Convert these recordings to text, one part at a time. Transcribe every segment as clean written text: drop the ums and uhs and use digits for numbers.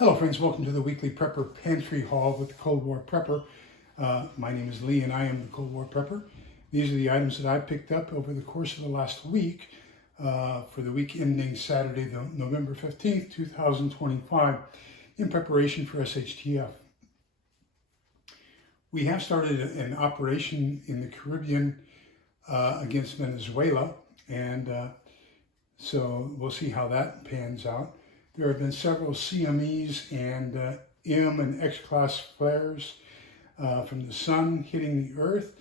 Hello friends, welcome to the weekly Prepper Pantry Haul with the Cold War Prepper. My name is Lee and I am the Cold War Prepper. These are the items that I picked up over the course of the last week for the week ending Saturday, November 15th, 2025 in preparation for SHTF. We have started an operation in the Caribbean against Venezuela, and so we'll see how that pans out. There have been several CMEs and M and X-class flares from the sun hitting the earth.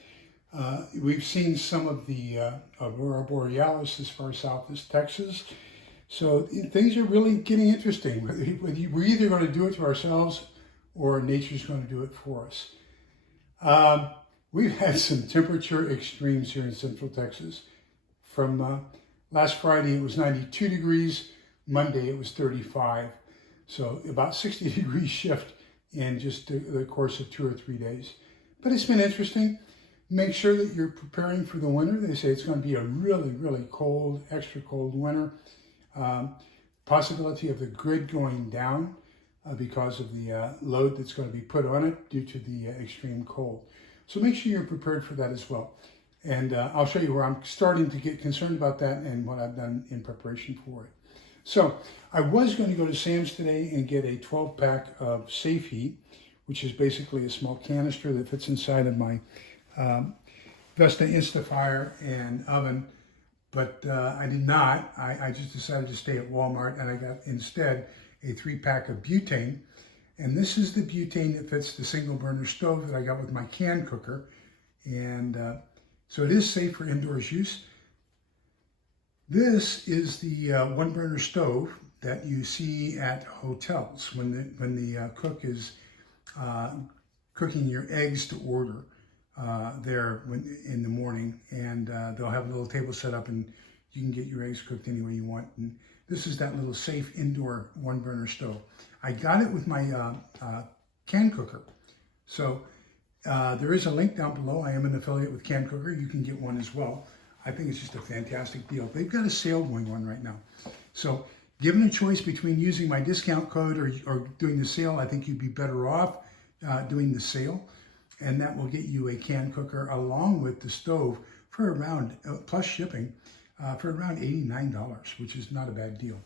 We've seen some of the Aurora Borealis as far south as Texas. So things are really getting interesting. We're either going to do it to ourselves or nature's going to do it for us. We've had some temperature extremes here in Central Texas. From last Friday, it was 92 degrees. Monday, it was 35. So about 60 degree shift in just the course of 2 or 3 days. But it's been interesting. Make sure that you're preparing for the winter. They say it's going to be a really, really cold, extra cold winter. Possibility of the grid going down because of the load that's going to be put on it due to the extreme cold. So make sure you're prepared for that as well. And I'll show you where I'm starting to get concerned about that and what I've done in preparation for it. So I was going to go to Sam's today and get a 12-pack of Safe Heat, which is basically a small canister that fits inside of my Vesta Instafire and oven, but I did not. I just decided to stay at Walmart, and I got instead a 3-pack of butane. And this is the butane that fits the single burner stove that I got with my can cooker. And so it is safe for indoors use. This is the one burner stove that you see at hotels when the cook is cooking your eggs to order in the morning, and they'll have a little table set up and you can get your eggs cooked any way you want. And this is that little safe indoor one burner stove. I got it with my can cooker. So there is a link down below. I am an affiliate with Can Cooker. You can get one as well. I think it's just a fantastic deal. They've got a sale going on right now. So given a choice between using my discount code or doing the sale, I think you'd be better off doing the sale. And that will get you a can cooker along with the stove for around, plus shipping, for around $89, which is not a bad deal.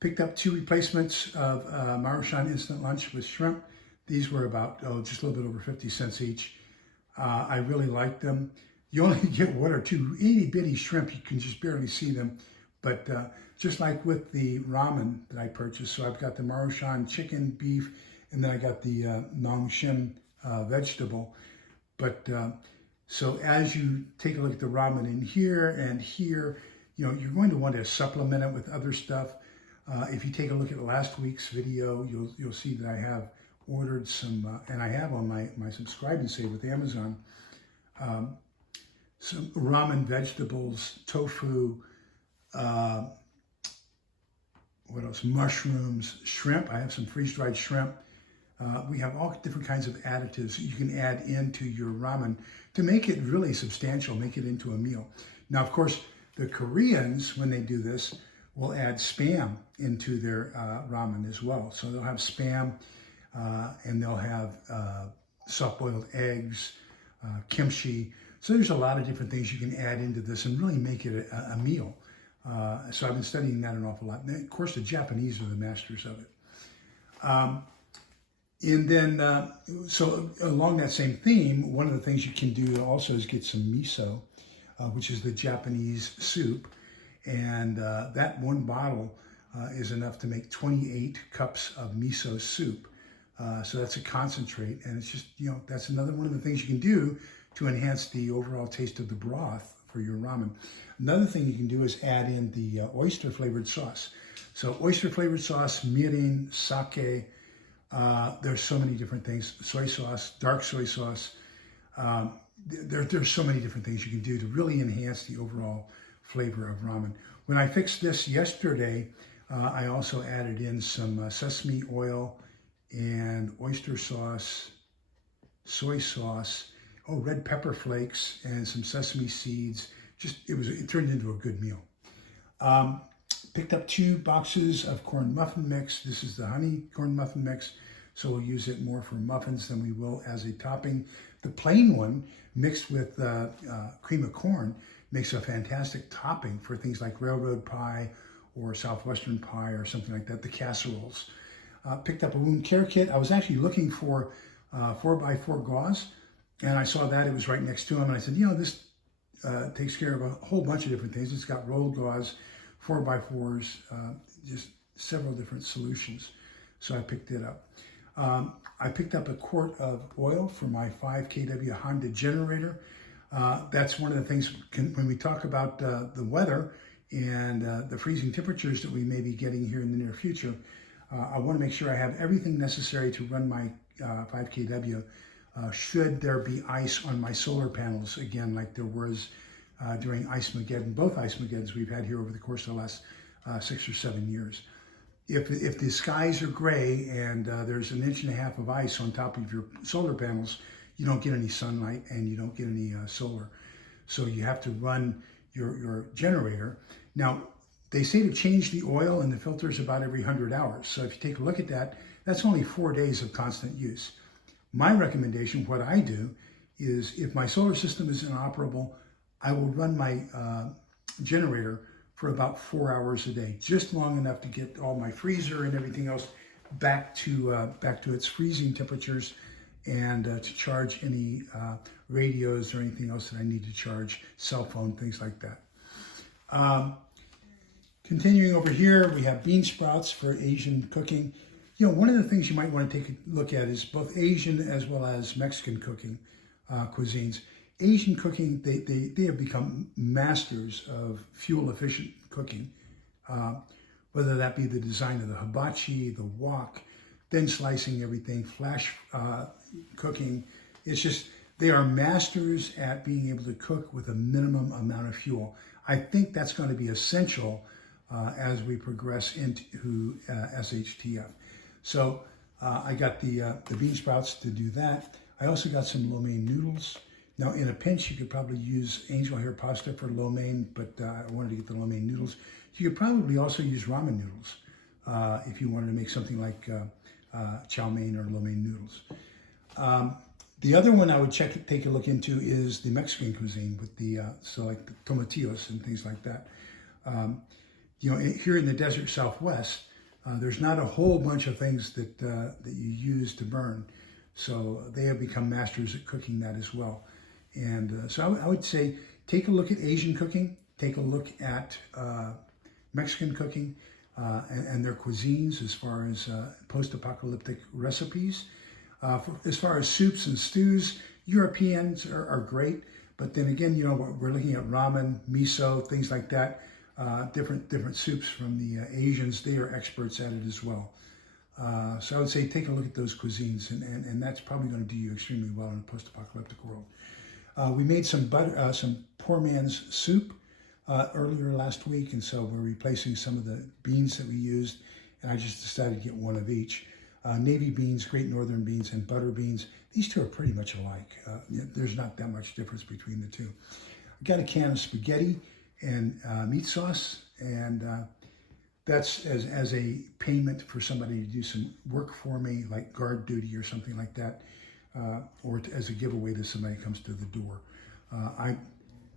Picked up 2 replacements of Maruchan Instant Lunch with shrimp. These were about, just a little bit over 50 cents each. I really like them. You only get 1 or 2 itty bitty shrimp. You can just barely see them. But just like with the ramen that I purchased, so I've got the Maruchan chicken, beef, and then I got the Nongshim vegetable. But so as you take a look at the ramen in here and here, you know, you're going to want to supplement it with other stuff. If you take a look at last week's video, you'll see that I have ordered some, and I have on my subscribe and save with Amazon, some ramen vegetables, tofu, what else? Mushrooms, shrimp. I have some freeze-dried shrimp. We have all different kinds of additives you can add into your ramen to make it really substantial, make it into a meal. Now, of course, the Koreans, when they do this, will add Spam into their ramen as well. So they'll have Spam and they'll have soft-boiled eggs, kimchi. So there's a lot of different things you can add into this and really make it a meal. So I've been studying that an awful lot. And of course, the Japanese are the masters of it. And then, so along that same theme, one of the things you can do also is get some miso, which is the Japanese soup. And that one bottle is enough to make 28 cups of miso soup. So that's a concentrate. And it's just, you know, that's another one of the things you can do to enhance the overall taste of the broth for your ramen. Another thing you can do is add in the oyster flavored sauce. So oyster flavored sauce, mirin, sake, there's so many different things. Soy sauce, dark soy sauce. There's so many different things you can do to really enhance the overall flavor of ramen. When I fixed this yesterday, I also added in some sesame oil and oyster sauce, soy sauce, red pepper flakes, and some sesame seeds. It turned into a good meal. Picked up 2 boxes of corn muffin mix. This is the honey corn muffin mix, so we'll use it more for muffins than we will as a topping. The plain one mixed with cream of corn makes a fantastic topping for things like railroad pie or southwestern pie or something like that, the casseroles. Picked up a wound care kit. I was actually looking for 4x4 gauze, and I saw that it was right next to them, and I said, you know, this takes care of a whole bunch of different things. It's got rolled gauze, 4x4s, just several different solutions. So I picked it up. I picked up a quart of oil for my 5 kW Honda generator. That's one of the things when we talk about the weather and the freezing temperatures that we may be getting here in the near future. I want to make sure I have everything necessary to run my 5 kW should there be ice on my solar panels again, like there was during Ice-Mageddon, both Ice-Mageddons we've had here over the course of the last 6 or 7 years. If the skies are gray and there's 1.5 inches of ice on top of your solar panels, you don't get any sunlight and you don't get any solar. So you have to run your generator. Now, they say to change the oil and the filters about every 100 hours. So if you take a look at that, that's only 4 days of constant use. My recommendation, what I do, is if my solar system is inoperable, I will run my generator for about 4 hours a day, just long enough to get all my freezer and everything else back to its freezing temperatures, and to charge any radios or anything else that I need to charge, cell phone, things like that. Continuing over here, we have bean sprouts for Asian cooking. You know, one of the things you might want to take a look at is both Asian as well as Mexican cooking cuisines. Asian cooking, they have become masters of fuel-efficient cooking, whether that be the design of the hibachi, the wok, thin slicing everything, flash cooking. It's just, they are masters at being able to cook with a minimum amount of fuel. I think that's going to be essential as we progress into SHTF. So I got the bean sprouts to do that. I also got some lo mein noodles. Now, in a pinch, you could probably use angel hair pasta for lo mein, but I wanted to get the lo mein noodles. You could probably also use ramen noodles if you wanted to make something like chow mein or lo mein noodles. The other one I would take a look into is the Mexican cuisine with the, so like the tomatillos and things like that. You know, here in the desert Southwest, there's not a whole bunch of things that you use to burn. So they have become masters at cooking that as well. And so I would say, take a look at Asian cooking, take a look at Mexican cooking and their cuisines as far as post-apocalyptic recipes. As far as soups and stews, Europeans are great, but then again, you know, we're looking at ramen, miso, things like that, different soups from the Asians. They are experts at it as well. So I would say take a look at those cuisines, and that's probably going to do you extremely well in a post-apocalyptic world. We made some poor man's soup earlier last week, and so we're replacing some of the beans that we used, and I just decided to get one of each. Navy beans, Great Northern beans, and butter beans. These two are pretty much alike. There's not that much difference between the two. I got a can of spaghetti and meat sauce, and that's as a payment for somebody to do some work for me, like guard duty or something like that, or as a giveaway to somebody who comes to the door.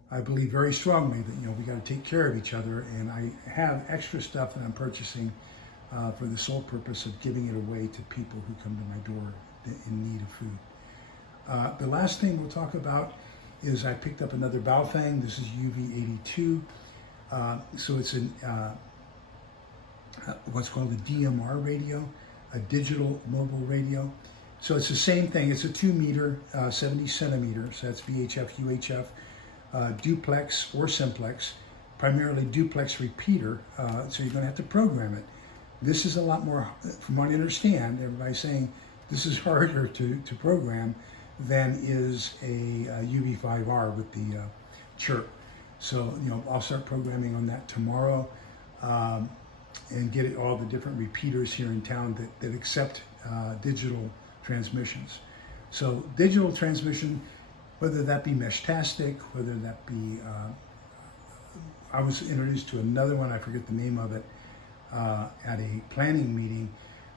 I believe very strongly that, you know, we got to take care of each other, and I have extra stuff that I'm purchasing for the sole purpose of giving it away to people who come to my door in need of food. The last thing we'll talk about is I picked up another Baofeng. This is UV82. So it's what's called a DMR radio, a digital mobile radio. So it's the same thing. It's a 2 meter, 70 centimeters. So that's VHF, UHF, duplex or simplex, primarily duplex repeater. So you're going to have to program it. This is a lot more, from what I understand, everybody's saying this is harder to program than is a UV5R with the chirp. So, you know, I'll start programming on that tomorrow and get all the different repeaters here in town that accept digital transmissions. So digital transmission, whether that be Meshtastic, whether that be I was introduced to another one, I forget the name of it, at a planning meeting.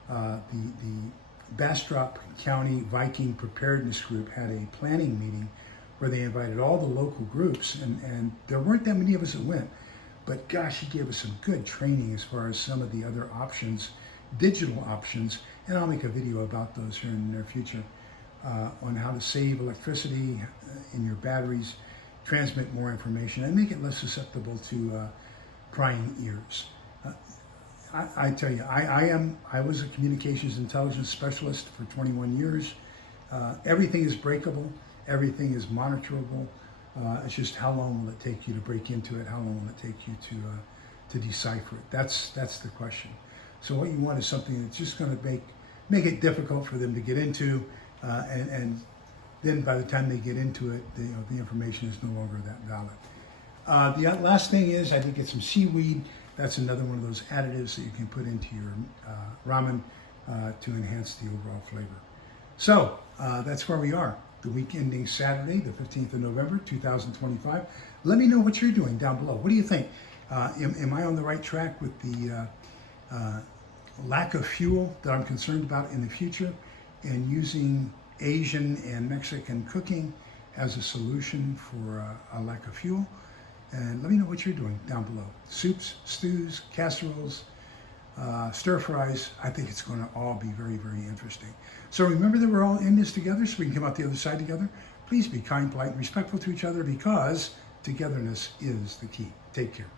The Bastrop County Viking Preparedness Group had a planning meeting where they invited all the local groups, and there weren't that many of us that went, but gosh, he gave us some good training as far as some of the other options, digital options, and I'll make a video about those here in the near future, on how to save electricity in your batteries, transmit more information, and make it less susceptible to prying ears. I tell you, I was a communications intelligence specialist for 21 years. Everything is breakable. Everything is monitorable. It's just how long will it take you to break into it? How long will it take you to decipher it? That's the question. So what you want is something that's just going to make it difficult for them to get into, and then by the time they get into it, the information is no longer that valid. The last thing is, I think it's some seaweed. That's another one of those additives that you can put into your ramen to enhance the overall flavor. So that's where we are. The week ending Saturday, the 15th of November, 2025. Let me know what you're doing down below. What do you think? Am I on the right track with the lack of fuel that I'm concerned about in the future, and using Asian and Mexican cooking as a solution for a lack of fuel? And let me know what you're doing down below. Soups, stews, casseroles, stir fries. I think it's going to all be very, very interesting. So remember that we're all in this together, so we can come out the other side together. Please be kind, polite, and respectful to each other, because togetherness is the key. Take care.